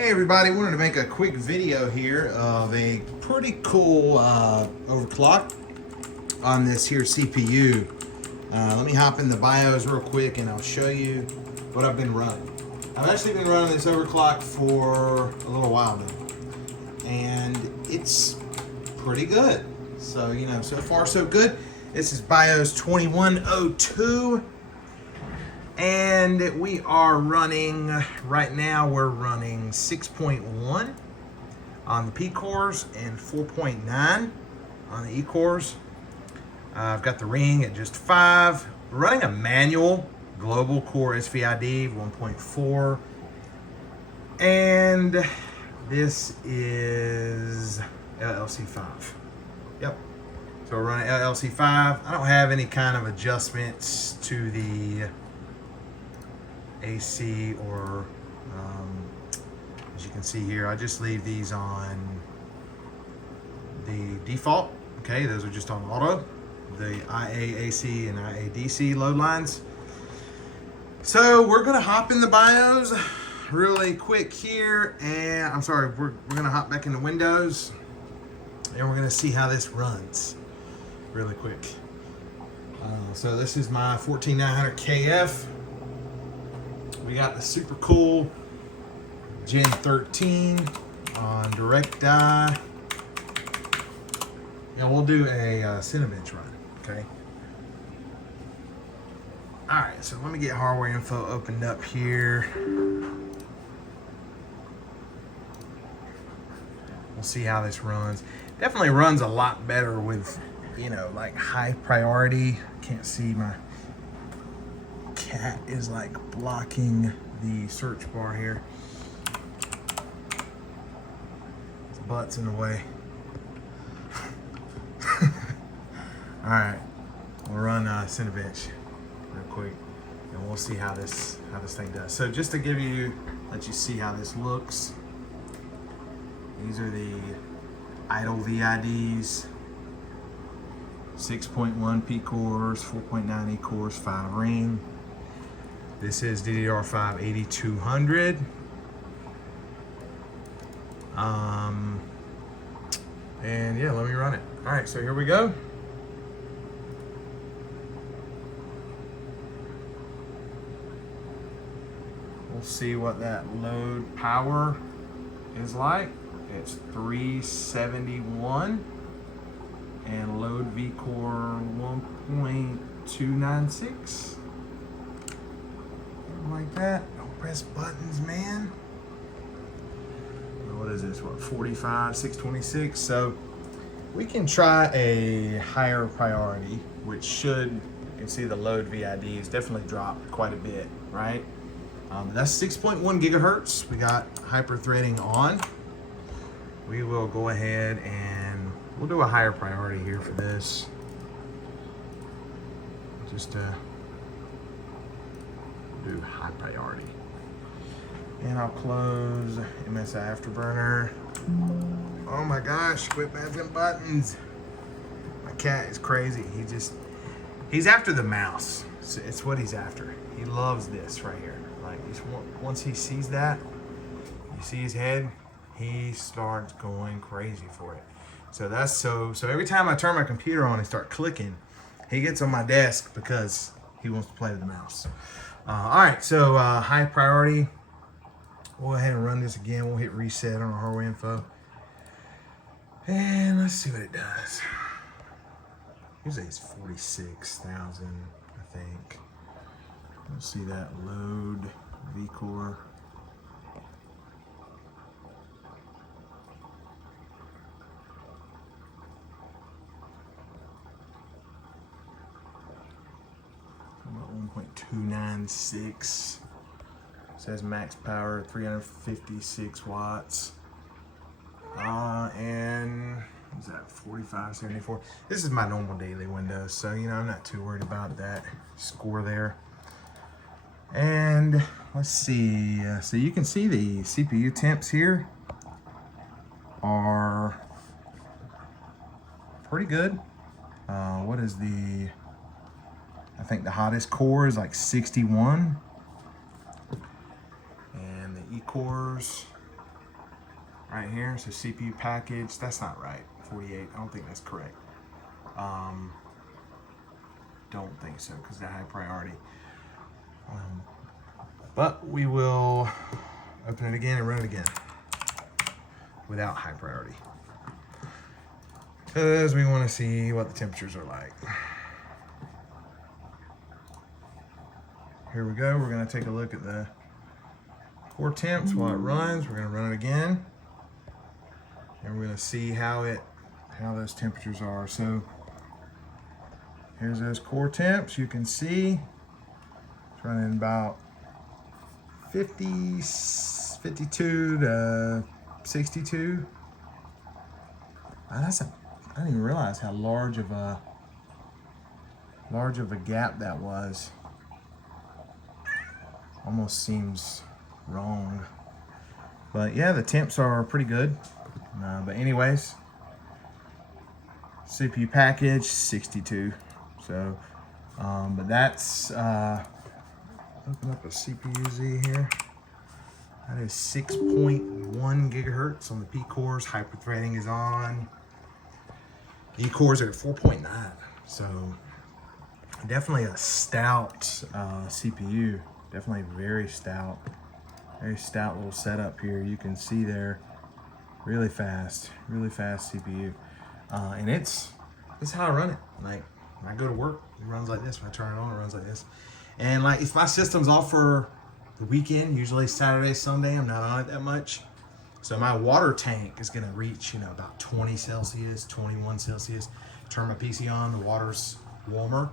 Hey everybody, wanted to make a quick video here of a pretty cool overclock on this here CPU. Let me hop in the BIOS real quick and I'll show you what I've been running. I've actually been running this overclock for a little while now, and it's pretty good. So, so far so good. This is BIOS 2102. And we are running, right now we're running 6.1 on the P cores and 4.9 on the E cores. I've got the ring at just 5. We're running a manual global core SVID 1.4. And this is LLC 5. Yep. So we're running LLC 5. I don't have any kind of adjustments to the AC or as you can see here, I just leave these on the default. Okay, those are just on auto, the IAAC and IADC load lines. So we're gonna hop in the BIOS really quick here, and we're gonna hop back into Windows and we're gonna see how this runs really quick. So this is my 14900KF. We got the super cool Gen 13 on DirectDi. And we'll do a Cinebench run, okay? All right, so let me get hardware info opened up here. We'll see how this runs. Definitely runs a lot better with, like high priority. Can't see, my cat is like blocking the search bar here. His butt's in the way. All right, we'll run Cinebench real quick, and we'll see how this thing does. So just to let you see how this looks. These are the idle VIDs. 6.1 P cores, 4.9 E cores, 5 ring. This is DDR5 8200. And yeah, let me run it. All right, so here we go. We'll see what that load power is like. It's 371 and load vCore 1.296. Like that. Don't press buttons, man. What is this? What, 45, 626? So we can try a higher priority, which should, you can see the load VID has definitely dropped quite a bit, right? That's 6.1 gigahertz. We got hyper threading on. We will go ahead and we'll do a higher priority here for this. Just do high priority. And I'll close MSI Afterburner. Oh my gosh, quit pressing buttons. My cat is crazy. He's after the mouse. It's what he's after. He loves this right here. Like, once he sees that, you see his head, he starts going crazy for it. So that's so every time I turn my computer on and start clicking, he gets on my desk because he wants to play with the mouse. All right, so high priority. We'll go ahead and run this again. We'll hit reset on our hardware info. And let's see what it does. Usually it's 46,000, I think. Let's see that load vCore. About 1.296. Says max power 356 watts. And is that 4574? This is my normal daily Windows, so I'm not too worried about that score there. And let's see. So you can see the CPU temps here are pretty good. What is I think the hottest core is like 61. And the E cores right here. So CPU package, that's not right. 48, I don't think that's correct. Don't think so, because they're high priority. But we will open it again and run it again without high priority, because we want to see what the temperatures are like. Here we go. We're going to take a look at the core temps while it runs. We're going to run it again, and we're going to see how those temperatures are. So here's those core temps. You can see it's running about 52 to 62. I didn't even realize how large of a gap that was. Almost seems wrong, but yeah, the temps are pretty good. But anyways, CPU package 62. So, but that's open up a CPU-Z here. That is 6.1 gigahertz on the P cores. Hyper-threading is on. E cores are at 4.9. So definitely a stout CPU. Definitely very stout little setup here. You can see there, really fast CPU. And it's how I run it. Like, when I go to work, it runs like this. When I turn it on, it runs like this. And like, if my system's off for the weekend, usually Saturday, Sunday, I'm not on it that much. So my water tank is gonna reach, about 20 Celsius, 21 Celsius. Turn my PC on, the water's warmer,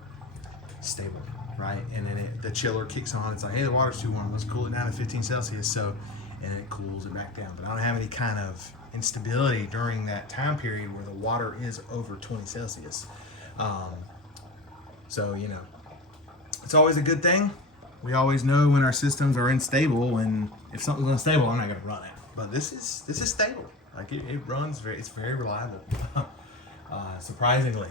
stable, right? And then the chiller kicks on. It's like, hey, the water's too warm. Let's cool it down to 15 Celsius. So, and it cools it back down. But I don't have any kind of instability during that time period where the water is over 20 Celsius. So, it's always a good thing. We always know when our systems are unstable, and if something's unstable, I'm not gonna run it. But this is stable. Like, it runs it's very reliable. Surprisingly,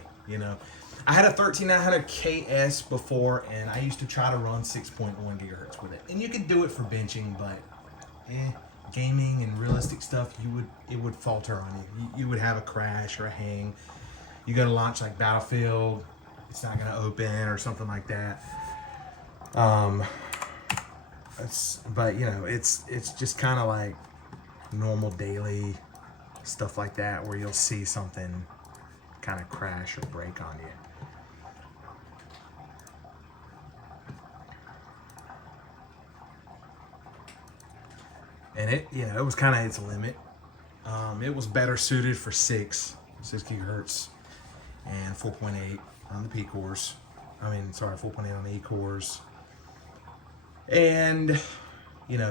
I had a 13900 KS before, and I used to try to run 6.1 gigahertz with it. And you could do it for benching, but gaming and realistic stuff, it would falter on you. You would have a crash or a hang. You go to launch like Battlefield, it's not gonna open or something like that. It's just kind of like normal daily stuff like that, where you'll see something kind of crash or break on you. And it was kind of its limit. It was better suited for 6 gigahertz and 4.8 on the P cores. 4.8 on the E cores. And,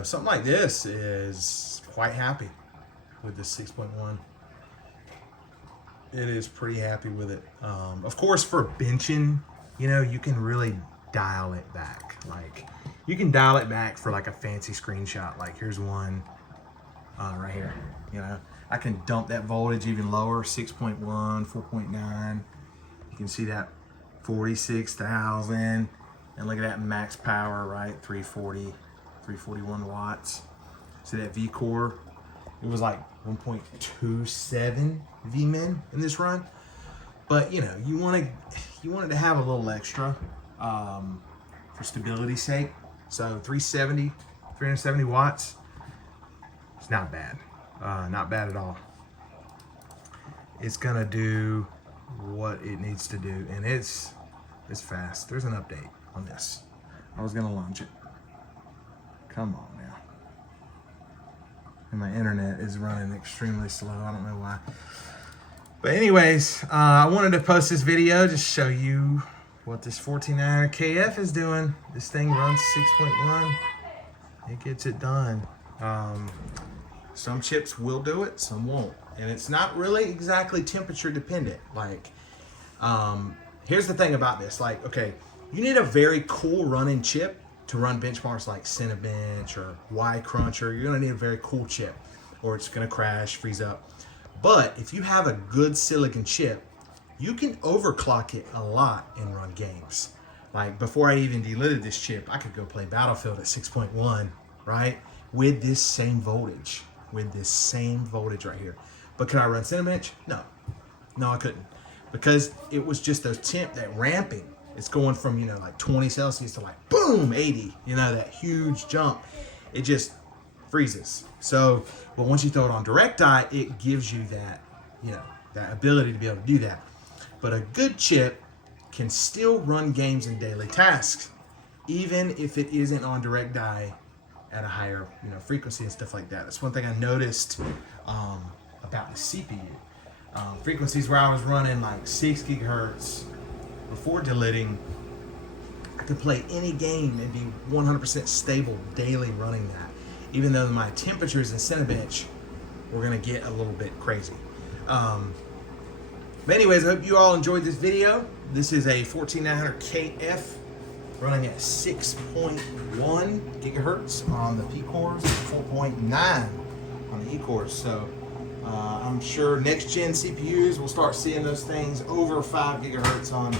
something like this is quite happy with the 6.1. It is pretty happy with it. Of course, for benching, you can really dial it back. Like, you can dial it back for like a fancy screenshot. Like, here's one right here. I can dump that voltage even lower, 6.1, 4.9. You can see that 46,000. And look at that max power, right? 341 watts. See that V core? It was like 1.27 Vmin in this run. But you want it to have a little extra for stability's sake. So 370 watts. It's not bad. Not bad at all. It's gonna do what it needs to do, and it's fast. There's an update on this. I was gonna launch it. Come on now. And my internet is running extremely slow. I don't know why. But anyways, I wanted to post this video, just show you what this 14900 KF is doing. This thing runs 6.1. It gets it done. Some chips will do it, some won't. And it's not really exactly temperature dependent. Like, here's the thing about this. Like, okay, you need a very cool running chip to run benchmarks like Cinebench or Y-Cruncher. You're gonna need a very cool chip, or it's gonna crash, freeze up. But if you have a good silicon chip, you can overclock it a lot and run games. Like, before I even delidded this chip, I could go play Battlefield at 6.1, right? With this same voltage, with this same voltage right here. But could I run Cinebench? No. No, I couldn't. Because it was just those that ramping. It's going from, you know, like 20 Celsius to like, boom, 80. You know, that huge jump. It just freezes. So, but once you throw it on direct eye, it gives you that, you know, that ability to be able to do that. But a good chip can still run games and daily tasks, even if it isn't on direct eye at a higher, you know, frequency and stuff like that. That's one thing I noticed about the CPU. Frequencies where I was running like 6 gigahertz before deleting, I could play any game and be 100% stable daily running that, even though my temperatures in Cinebench were gonna get a little bit crazy. But anyways, I hope you all enjoyed this video. This is a 14900KF running at 6.1 gigahertz on the P cores, 4.9 on the E cores. So I'm sure next gen CPUs will start seeing those things over 5 gigahertz on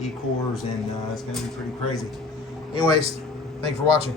E cores, and it's going to be pretty crazy. Anyways, thanks for watching.